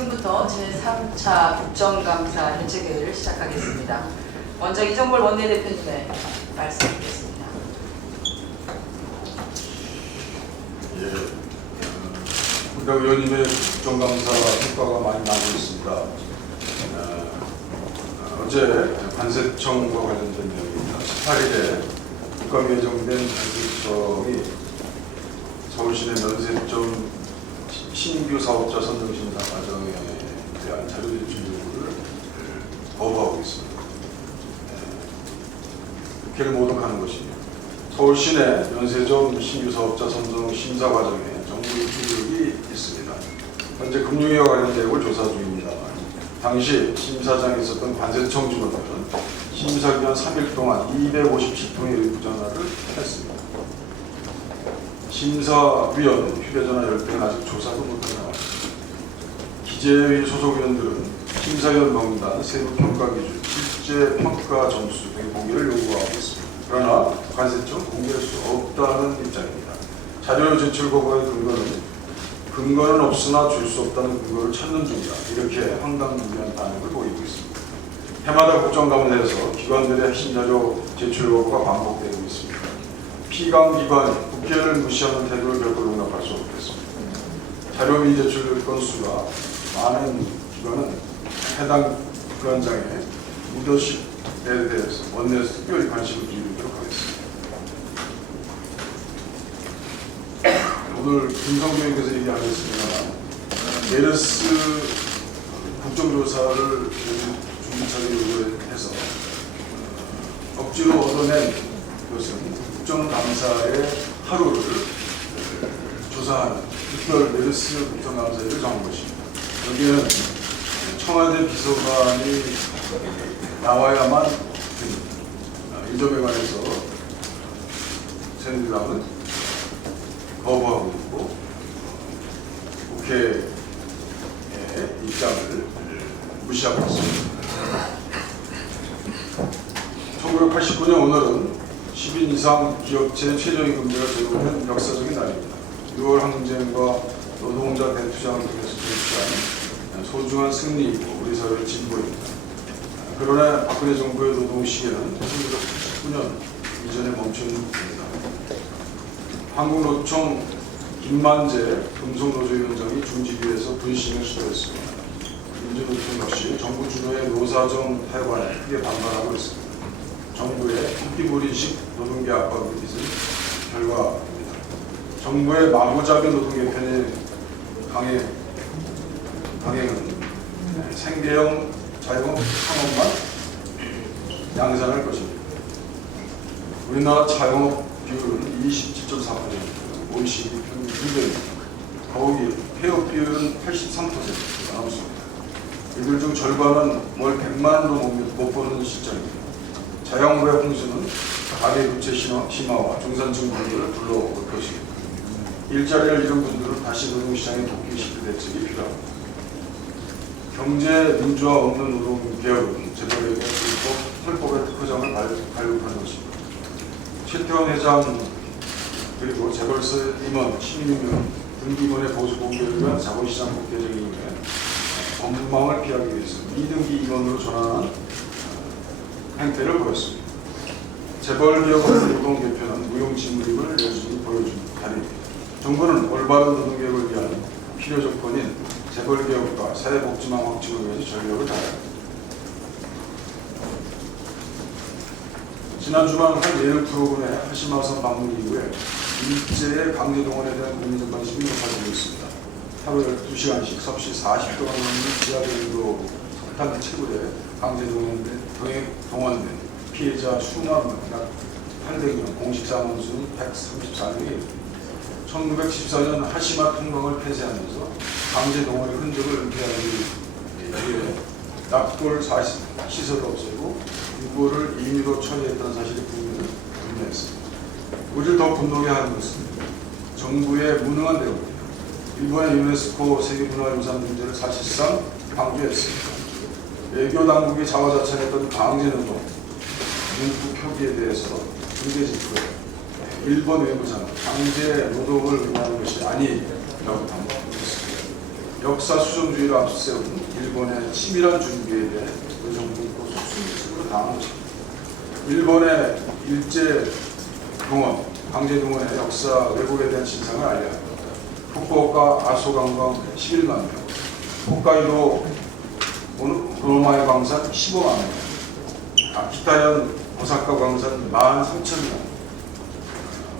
지금부터 제3차 국정감사 대책회의를 시작하겠습니다. 먼저 이정걸 원내대표님의 말씀 듣겠습니다. 국가위원님의 국정감사 효과가 많이 나고 있습니다. 어제 관세청과 관련된 내용입니다. 18일에 국감이 예정된 관세청이 서울시내 면세점 신규 사업자 선정 심사 과정에 대한 자료 제출 요구를 거부하고 있습니다. 국회를 모독하는 것이며 서울시내 면세점 신규 사업자 선정 심사 과정에 정부 입출력이 있습니다. 현재 금융위와 관련 내용을 조사 중입니다만 당시 심사장에 있었던 관세청 직원들은 심사 기간 3일 동안 257통의 의무 전화를 했습니다. 심사위원 휴대전화 10대는 아직 조사도 못한 상황입니다. 기재위 소속위원들은 심사위원 명단, 세부 평가 기준, 실제 평가 점수 등의 공개를 요구하고 있습니다. 그러나 관세청 공개할 수 없다는 입장입니다. 자료 제출 거부의 근거는 없으나 줄 수 없다는 근거를 찾는 중이다. 이렇게 황당무계한 반응을 보이고 있습니다. 해마다 국정감사에서 기관들의 핵심 자료 제출 거부가 반복되고 있습니다. 피감기관이 국회를 무시하는 태도를 결코 용납할 수 없겠습니다. 자료 미제출 건수가 많은 기관은 해당 기관장의 리더십에 대해서 원내에서 특별히 관심을 기울이도록 하겠습니다. 오늘 김성교님께서 얘기하셨습니다만 메르스 국정조사를 중기차게 요구해서 억지로 얻어낸 것은 국정감사의 하루를 조사하는 특별 메르스 국정감사를 정한 것입니다. 여기에는 청와대 비서관이 나와야만 됩니다. 이 점에 관해서 새누리당은 거부하고 있고 국회의 입장을 무시하고 있습니다. 1989년 오늘은 10인 이상 기업체 최저임금제가 적용된 역사적인 날입니다. 6월 항쟁과 노동자 대투쟁을 통해서 쟁취한 소중한 승리이고 우리 사회의 진보입니다. 그러나 박근혜 정부의 노동 시계는 1989년 이전에 멈춰있습니다. 한국노총 김만재 금속노조위원장이 중지위에서 분신을 시도했습니다. 민주노총 역시 정부 주도의 노사정 타협안에 크게 반발하고 있습니다. 정부의 토끼부리식 노동계 압박을 빚은 결과입니다. 정부의 마구잡이 노동 개편의 강행은 생계형 자영업 창업만 양산할 것입니다. 우리나라 자영업 비율은 27.4%, OECD 평균 2배입니다. 더욱이 폐업 비율은 83%가 넘습니다. 이들 중 절반은 월 100만도 못 버는 실정입니다. 자영업의 홍수는 가계부채 심화와 중산층 분들을 불러올 것입니다. 일자리를 잃은 분들은 다시 노동시장에 복귀시킬 대책이 필요합니다. 경제 민주화 없는 노동개혁은 재벌에게 불법 혈법의 특허장을 발급하는 것입니다. 최태원 회장 그리고 재벌세 임원, 시민임원, 등기임원의 보수 공개를 위한 자본시장 국제적인 이유에 법망을 피하기 위해서 2등기 임원으로 전환한 행태를 보였습니다. 재벌 기업의 노동 개편은 무용지물임을 여전히 보여준 달입니다. 정부는 올바른 노동 개혁을 위한 필요 조건인 재벌 개혁과 사회복지망 확충을 위해서 전력을 다해야 합니다. 지난 주말 한 예능 프로그램의 하시마선 방문 이후에 일제의 강제 동원에 대한 국민적 관심이 높아지고 있습니다. 하루 12시간씩 섭씨 40도가 넘는 지하철로 석탄 채굴에 강제 동원된 피해자 수만 약 800명, 공식 사망 수는 134명입니다. 1914년 하시마 통강을 폐쇄하면서 강제 동원의 흔적을 은폐하기 위해 납골 시설을 없애고 유골을 임의로 처리했다는 사실이 분명했습니다. 우리를 더 분노하게 하는 것은 정부의 무능한 대응입니다. 일본의 유네스코 세계문화유산 문제를 사실상 방조했습니다. 외교 당국이 자화자찬했던 강제노동, 문구 표기에 대해서 중대 짚고요. 일본 외무상은 강제 노동을 의미하는 것이 아니라고 반박했습니다. 역사 수정주의를 앞세운 일본의 치밀한 준비에 대해 우리 정부는 또 속수무책으로 당한 것입니다. 일본의 일제 동원, 강제 동원의 역사 왜곡에 대한 진상을 알려야 합니다. 후쿠오카 아소 관광 11만 명, 홋카이도 오노마에 광산 15만 명, 아키타현 오사카 광산 43,000명,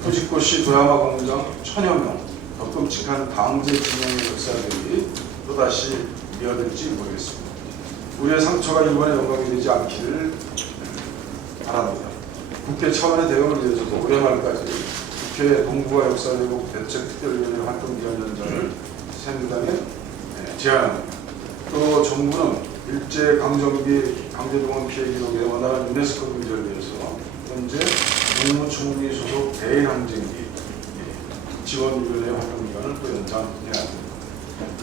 후지코시 도야마 공장 1,000여 명, 더 끔찍한 강제징용의 역사들이 또다시 이어질지 모르겠습니다. 우리의 상처가 일본의 영광이 되지 않기를 바랍니다. 국회 차원의 대응을 위해서도 올해 말까지 국회 동북아 역사 왜곡 대책특별위원회 활동기관연장을 새누리당에 제안합니다. 또 정부는 일제 강점기 강제동원 피해 기록에 원활한 유네스코 등재를 위해서 현재 국무총리 소속 대행항쟁기 지원위원회 활동기간을 또 연장해야 합니다.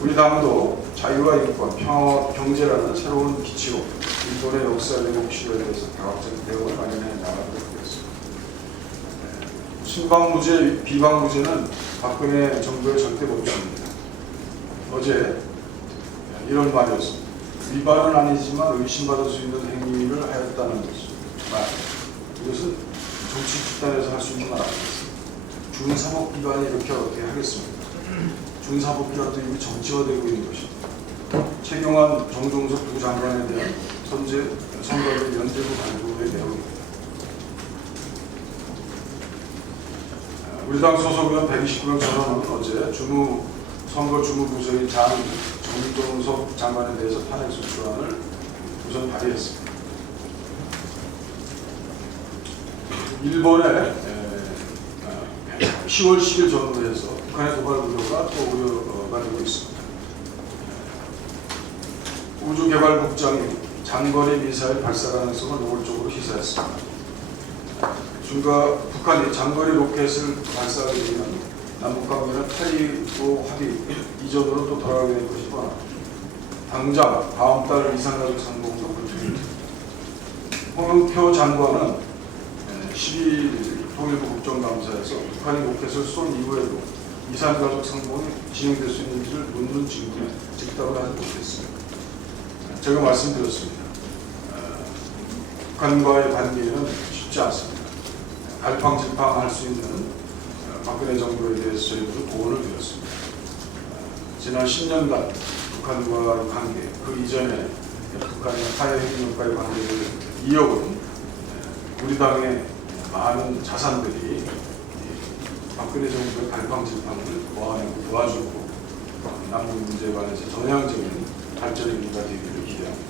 우리 당도 자유와 인권, 평화와 경제라는 새로운 기치로 일본의 역사 왜곡 시도에 대해서 다각적 대응을 마련해 나가도록 하겠습니다. 신방무죄, 비방무죄는 박근혜 정부의 절대 법칙입니다. 어제 이런 말이었습니다. 위반은 아니지만 의심받을 수 있는 행위를 하였다는 말. 이것은 정치 집단에서 할 수 있는 말 아니겠습니까? 준사법기관이 이렇게 어떻게 하겠습니까? 준사법기관도 이미 정치화되고 있는 것입니다. 최경환, 정종석 두 장관에 대한 선거의 면제부 발부의 내용입니다. 우리 당 소속 의원 129명 전원은 어제 선거주무부서의 정동석 장관에 대해서 탄핵소추안을 우선 발의했습니다. 일본의 10월 10일 전후로 해서 북한의 도발 우려가 또 우려가 되고 있습니다. 우주개발국장이 장거리 미사일 발사 가능성을 노골적으로 시사했습니다. 북한이 장거리 로켓을 발사하게 되면 남북관계는 타이로 합의 이전으로 또 돌아가게 될 것이 뻔합니다. 당장 다음 달 이산가족 상봉도 불투입니다. 홍영표 장관은 12일 통일부 국정감사에서 북한이 로켓을 쏜 이후에도 이산가족 상봉이 진행될 수 있는지를 묻는 질문에 즉답을 하지 못했습니다. 제가 말씀드렸습니다. 북한과의 관계는 쉽지 않습니다. 갈팡질팡할 수 있는 박근혜 정부에 대해서 저희도 고언을 드렸습니다. 지난 10년간 북한과의 관계, 그 이전에 북한의 하해행정과의 관계를 이어온 우리 당의 많은 자산들이 박근혜 정부의 갈팡질팡을 보완하고 도와주고 남북 문제에 관해서 전향적인 발전의 기가 되기를 기대합니다.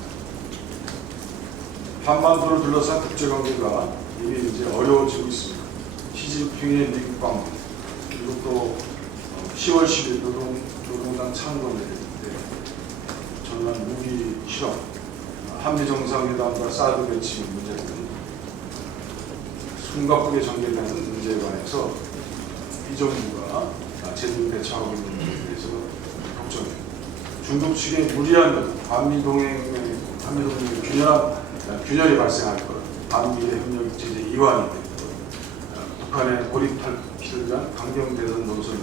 한반도를 둘러싼 국제관계가 이미 이제 어려워지고 있습니다. 시진핑의 미국 방문, 그리고 또 10월 10일 노동당 창건을 전환 무기 실험, 한미 정상회담과 사드 배치 문제 등 숨가쁘게 전개되는 문제에 관해서 이 정부가 제대로 대처하고 있는 문제에 대해서 걱정입니다. 중국 측의 무리한 한미동맹의 균열이 발생할 것, 한미의 협력 제재 이완이 될 것, 북한의 고립탈피를 위한 강경 대선 노선을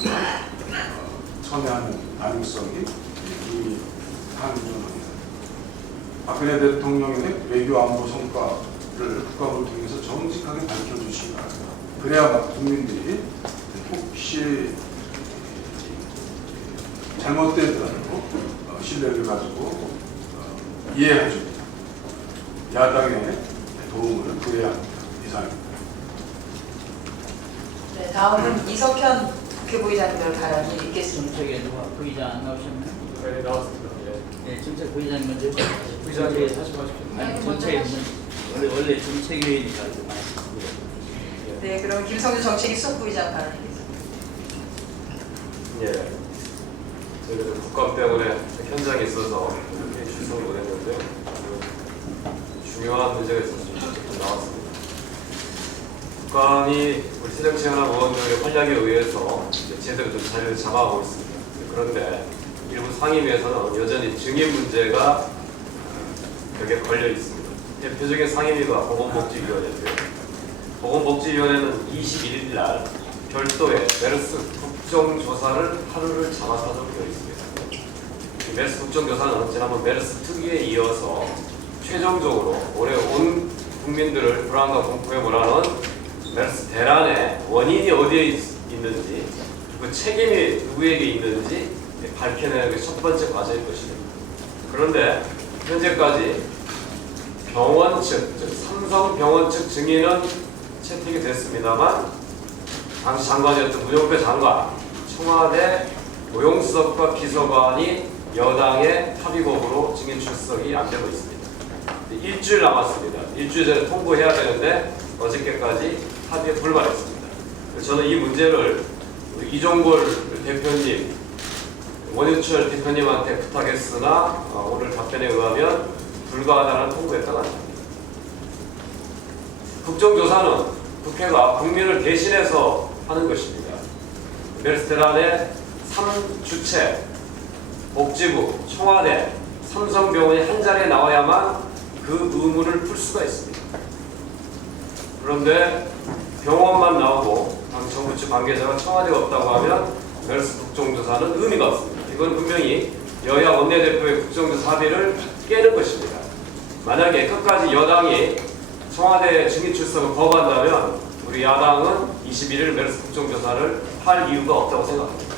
선회하는 가능성이 이미 한정합니다. 박근혜 대통령의 외교 안보 성과를 국감을 통해서 정직하게 밝혀주시기 바랍니다. 그래야 국민들이 혹시 잘못되더라도 신뢰를 가지고 이해해줍니다. 야당의 도움을 구해야 합니다. 이상입니다. 네, 다음은 이석현 국회부의장님을 발언이 있겠습니다. 저기 누가 부의장 안 나오셨나요? 네, 나왔습니다. 네, 정책 부의장 먼저. 부의장님 하시고 아니 정책 원래 정책위원이니까 좀 많이. 네, 그럼 김성주 정책위 수석부의장 발언이겠습니다. 예. 저희가 좀 국감 때문에 현장에 있어서 이렇게 출석을 못했는데요. 중요한 문제가 있어서 좀 나왔습니다. 북한이 우리 새정치연합 의원들의 활약에 의해서 제대로 좀 자리를 잡아가고 있습니다. 그런데 일부 상임위에서는 여전히 증인 문제가 벽에 걸려 있습니다. 대표적인 상임위가 보건복지위원회인데요. 보건복지위원회는 21일 날 별도의 메르스 국정조사를 하루를 잡아서도록 되어 있습니다. 메르스 국정조사는 지난번 메르스 특위에 이어서 최종적으로 올해 온 국민들을 불안과 공포에 몰아넣은 메르스 대란의 원인이 어디에 있는지, 그 책임이 누구에게 있는지 밝혀내는 게 첫 번째 과제일 것입니다. 그런데 현재까지 병원 측, 즉 삼성병원 측 증인은 채택이 됐습니다만 당시 장관이었던 문영표 장관, 청와대 고용수석과 비서관이 여당의 합의법으로 증인 출석이 안 되고 있습니다. 일주일 남았습니다. 일주일 전에 통보해야 되는데 어저께까지 합의에 불발했습니다. 저는 이 문제를 우리 이종골 대표님, 원유철 대표님한테 부탁했으나 오늘 답변에 의하면 불가하다는 통보했다고 합니다. 국정조사는 국회가 국민을 대신해서 하는 것입니다. 메르스 대란의 3주체, 복지부, 청와대, 삼성병원이 한 자리에 나와야만 그 의문을 풀 수가 있습니다. 그런데 병원만 나오고 당 정부 측 관계자가 청와대가 없다고 하면 메르스 국정조사는 의미가 없습니다. 이건 분명히 여야 원내대표의 국정조사 합의를 깨는 것입니다. 만약에 끝까지 여당이 청와대 증인 출석을 거부한다면 우리 야당은 21일 메르스 국정조사를 할 이유가 없다고 생각합니다.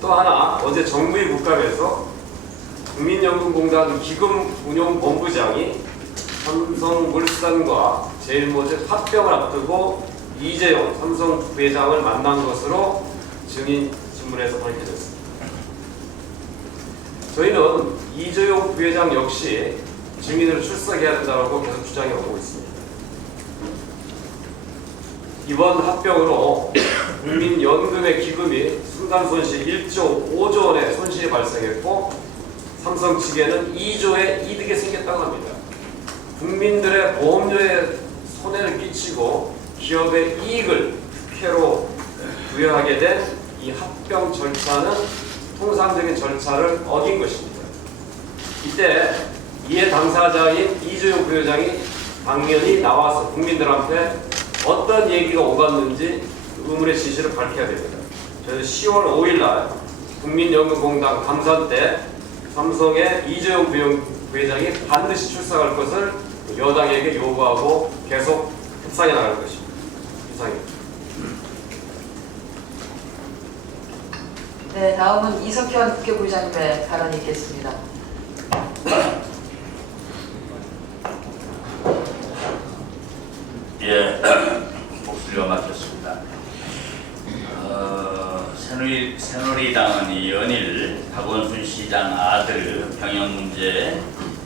또 하나, 어제 정부의 국감에서 국민연금공단 기금운용본부장이 삼성물산과 제일모직 합병을 앞두고 이재용 삼성 부회장을 만난 것으로 증인 신문에서 밝혀졌습니다. 저희는 이재용 부회장 역시 증인으로 출석해야 된다고 계속 주장해 오고 있습니다. 이번 합병으로 국민연금의 기금이 순간 손실 1조 5조 원의 손실이 발생했고 삼성 측에는 2조의 이득이 생겼다고 합니다. 국민들의 보험료에 손해를 끼치고 기업의 이익을 특혜로 부여하게 된 이 합병 절차는 통상적인 절차를 어긴 것입니다. 이때 이해 당사자인 이재용 부회장이 당연히 나와서 국민들한테 어떤 얘기가 오갔는지 의문의 진실을 밝혀야 됩니다. 저는 10월 5일 날 국민연금공단 감사 때 삼성의 이재용 부회장이 반드시 출석할 것을 여당에게 요구하고 계속 협상해 나갈 것입니다. 이상입니다. 네, 다음은 이석현 국회부의장님의 발언이 있겠습니다. 예, 목소리가 막혔습니다. 새누리당은 연일 박원순 시장 아들 병역 문제에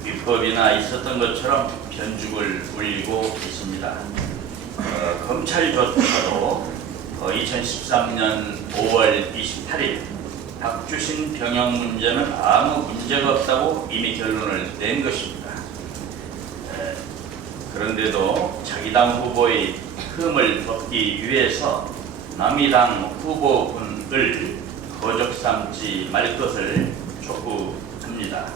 위법이나 있었던 것처럼 변죽을 울리고 있습니다. 검찰조차도 2013년 5월 28일 박주신 병역 문제는 아무 문제가 없다고 이미 결론을 낸 것입니다. 그런데도 자기 당 후보의 흠을 덮기 위해서 남의 당 후보군을 거적 삼지 말 것을 촉구합니다.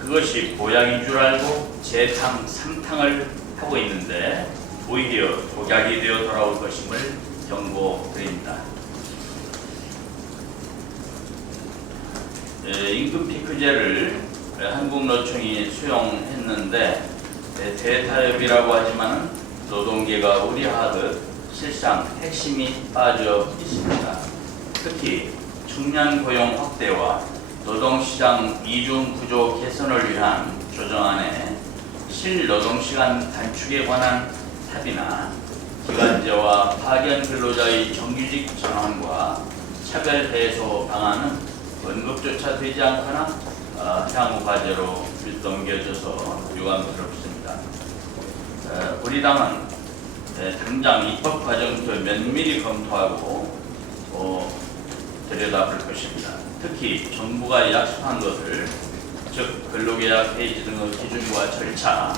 그것이 보약인 줄 알고 재탕, 삼탕을 하고 있는데 오히려 독약이 되어 돌아올 것임을 경고드립니다. 임금 피크제를 한국노총이 수용했는데 대타협이라고 하지만 노동계가 우려하듯 실상 핵심이 빠져 있습니다. 특히 청년 고용 확대와 노동시장 이중 구조 개선을 위한 조정안에 실노동시간 단축에 관한 합의나 기간제와 파견 근로자의 정규직 전환과 차별 해소 방안은 언급조차 되지 않거나 향후 과제로 넘겨져서 유감스럽습니다. 우리 당은 당장 입법 과정부터 면밀히 검토하고 들여다볼 것입니다. 특히 정부가 약속한 것을, 즉 근로계약 페이지 등의 기준과 절차,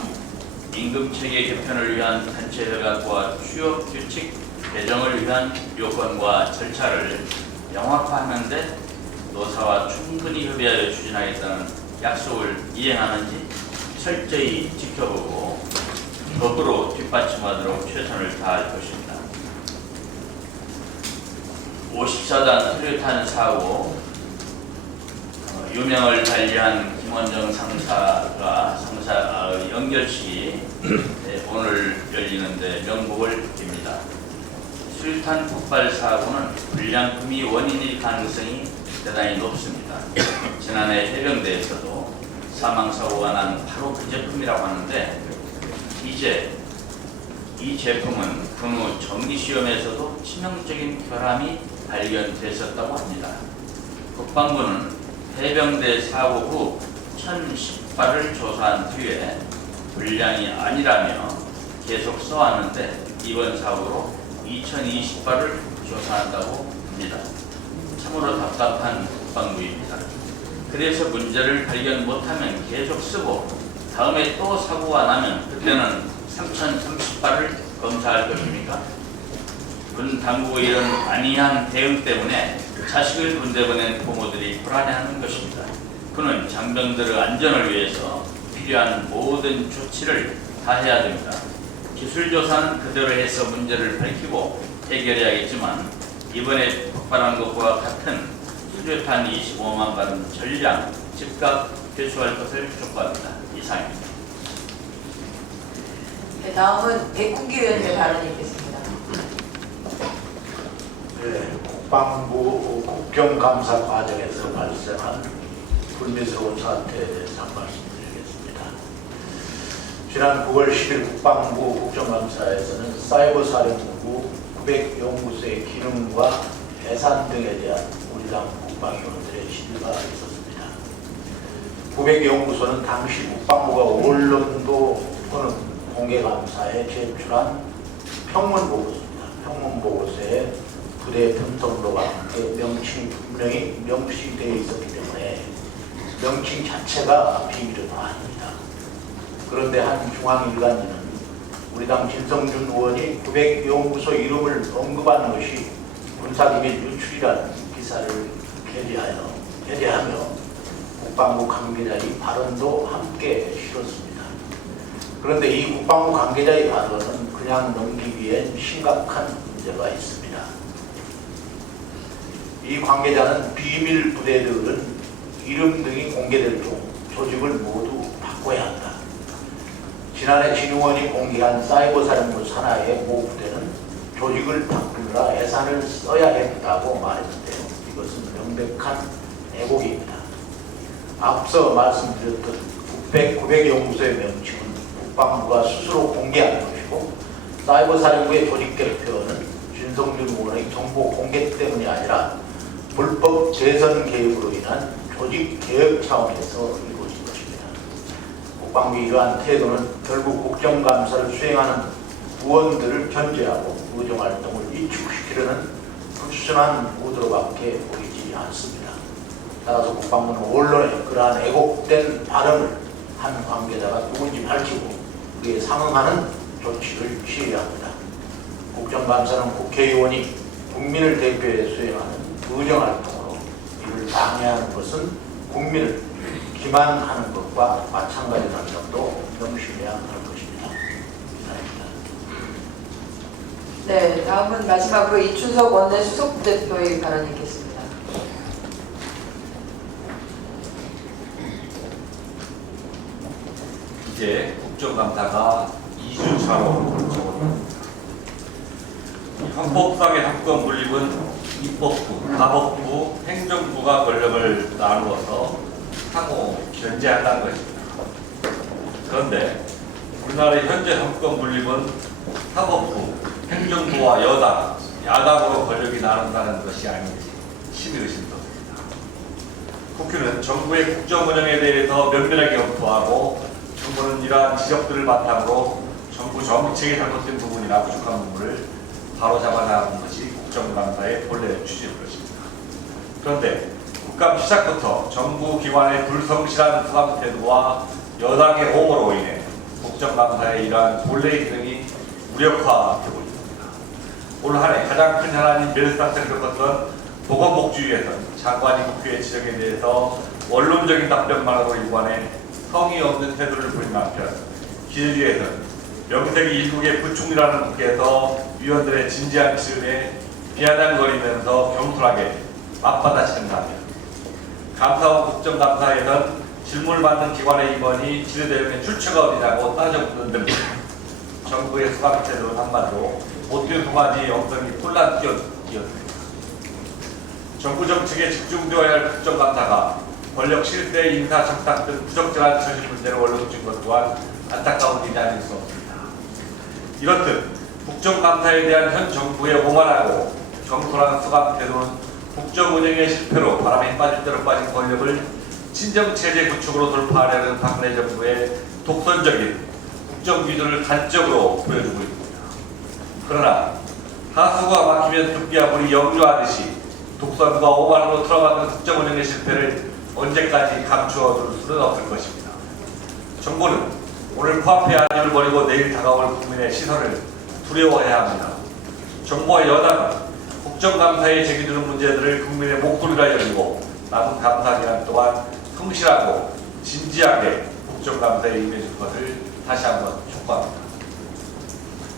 임금체계 개편을 위한 단체협약과 취업규칙 개정을 위한 요건과 절차를 명확화하는 데 노사와 충분히 협의하여 추진하겠다는 약속을 이행하는지 철저히 지켜보고 법으로 뒷받침하도록 최선을 다할 것입니다. 54단 수류탄 사고, 유명을 달리한 김원정 상사의 연결식이 오늘 열리는데 명복을 빕니다. 수류탄 폭발 사고는 불량품이 원인일 가능성이 대단히 높습니다. 지난해 해병대에서도 사망사고가 난 바로 그 제품이라고 하는데, 이제 이 제품은 근후 정기시험에서도 치명적인 결함이 발견됐었다고 합니다. 국방부는 해병대 사고 후 1010발을 조사한 뒤에 불량이 아니라며 계속 써왔는데, 이번 사고로 2020발을 조사한다고 합니다. 참으로 답답한 국방부입니다. 그래서 문제를 발견 못하면 계속 쓰고, 다음에 또 사고가 나면 그때는 3030발을 검사할 것입니까? 군 당국의 이런 안이한 대응 때문에 자식을 군대 보낸 부모들이 불안해하는 것입니다. 군은 장병들의 안전을 위해서 필요한 모든 조치를 다해야 됩니다. 기술조사는 그대로 해서 문제를 밝히고 해결해야겠지만, 이번에 폭발한 것과 같은 수류탄 25만 발은 전량 즉각 회수할 것을 촉구합니다. 이상입니다. 네, 다음은 백군기 위원회 발언이 있겠습니다. 네, 국방부 국정감사 과정에서 발생한 불미스러운 사태에 대해서 말씀드리겠습니다. 지난 9월 10일 국방부 국정감사에서는 사이버 사령부 900연구소의 기능과 해산 등에 대한 우리 당 국방위원들의 질의가 있었습니다. 900연구소는 당시 국방부가 원론도 또는 공개감사에 제출한 평문보고서입니다. 평문보고서에 부대 편성로가 함께 명칭이 분명히 명시되어 있었기 때문에 명칭 자체가 비밀은 아닙니다. 그런데 한 중앙일간지는 우리 당 진성준 의원이 900연구소 이름을 언급한 것이 군사기밀 유출이라는 기사를 게재하며 국방부 관계자의 발언도 함께 실었습니다. 그런데 이 국방부 관계자의 발언은 그냥 넘기기엔 심각한 문제가 있습니다. 이 관계자는 비밀 부대들은 이름 등이 공개될 중 조직을 모두 바꿔야 한다. 지난해 진 의원이 공개한 사이버 사령부 산하의 모 부대는 조직을 바꾸느라 예산을 써야 했다고 말했는데요. 이것은 명백한 애곡입니다. 앞서 말씀드렸던 900연구소의 명칭은 국방부가 스스로 공개하는 것이고, 사이버 사령부의 조직 개표는 진성준 의원의 정보 공개 때문이 아니라 불법 재선 개입으로 인한 조직 개혁 차원에서 이루어진 것입니다. 국방부의 이러한 태도는 결국 국정감사를 수행하는 의원들을 견제하고 의정활동을 위축시키려는 불순한 의도로밖에 보이지 않습니다. 따라서 국방부는 언론에 그러한 애곡된 발언을 한 관계자가 누군지 밝히고 그에 상응하는 조치를 취해야 합니다. 국정감사는 국회의원이 국민을 대표해 수행하는 의정활동으로 이를 방해하는 것은 국민을 기만하는 것과 마찬가지라는 점도 명심해야 할 것입니다. 이상입니다. 네, 다음은 마지막으로 이춘석 원내 수석부대표의 발언이 있겠습니다. 이제 국정감사가 2주 차로 접어듭니다. 헌법상의 합권 분립은 입법부, 사법부, 행정부가 권력을 나누어서 상호 견제한다는 것입니다. 그런데 우리나라의 현재 합권 분립은 사법부, 행정부와 여당, 야당으로 권력이 나눈다는 것이 아닌지 심히 의심스럽습니다. 국회는 정부의 국정 운영에 대해서 면밀하게 검토하고, 정부는 이러한 지적들을 바탕으로 정부 정책에 잘못된 부분이나 부족한 부분을 바로잡아 나가는 것이 국정감사의 본래 취지일 것입니다. 그런데 국감 시작부터 정부 기관의 불성실한 수감 태도와 여당의 옹호로 인해 국정감사의 이러한 본래의 기능이 무력화되고 있습니다. 올 한 해 가장 큰 현안인 멸상을 겪었던 보건복지위에서는 장관이 국회의 지적에 대해서 원론적인 답변만으로 일관해 성의 없는 태도를 보인 한편, 기재위에서는 명색이 일국의 부총리라는 국회에서 위원들의 진지한 질문에 비아냥거리면서 겸손하게 맞받아치는다면, 감사원 국정감사에선 질문을 받는 기관의 임원이 지뢰대응의 출처가 어디냐고 따져 묻는 등 정부의 수감 태도는 한마디로 못된 동아지 엉덩이 폴란 뛰었습니다. 정부 정책에 집중되어야 할 국정감사가 권력 실세, 인사 청탁 등 부적절한 처신 문제를 원론진 것 또한 안타까운 일이 아닐 수 없습니다. 이렇듯 국정감사에 대한 현 정부의 오만하고 경솔한 수감 태도는 국정 운영의 실패로 바람에 빠질 대로 빠진 권력을 친정체제 구축으로 돌파하려는 박근혜 정부의 독선적인 국정 기조를 단적으로 보여주고 있습니다. 그러나 하수가 막히면 득기와 불이 역류하듯이 독선과 오만으로 틀어막는 국정 운영의 실패를 언제까지 감추어 둘 수는 없을 것입니다. 정부는 오늘 코앞의 아님을 버리고 내일 다가올 국민의 시선을 두려워해야 합니다. 정부와 여당은 국정감사에 제기되는 문제들을 국민의 목소리라 여기고 남은 감사 기간 동안 성실하고 진지하게 국정감사에 임해줄 것을 다시 한번 촉구합니다.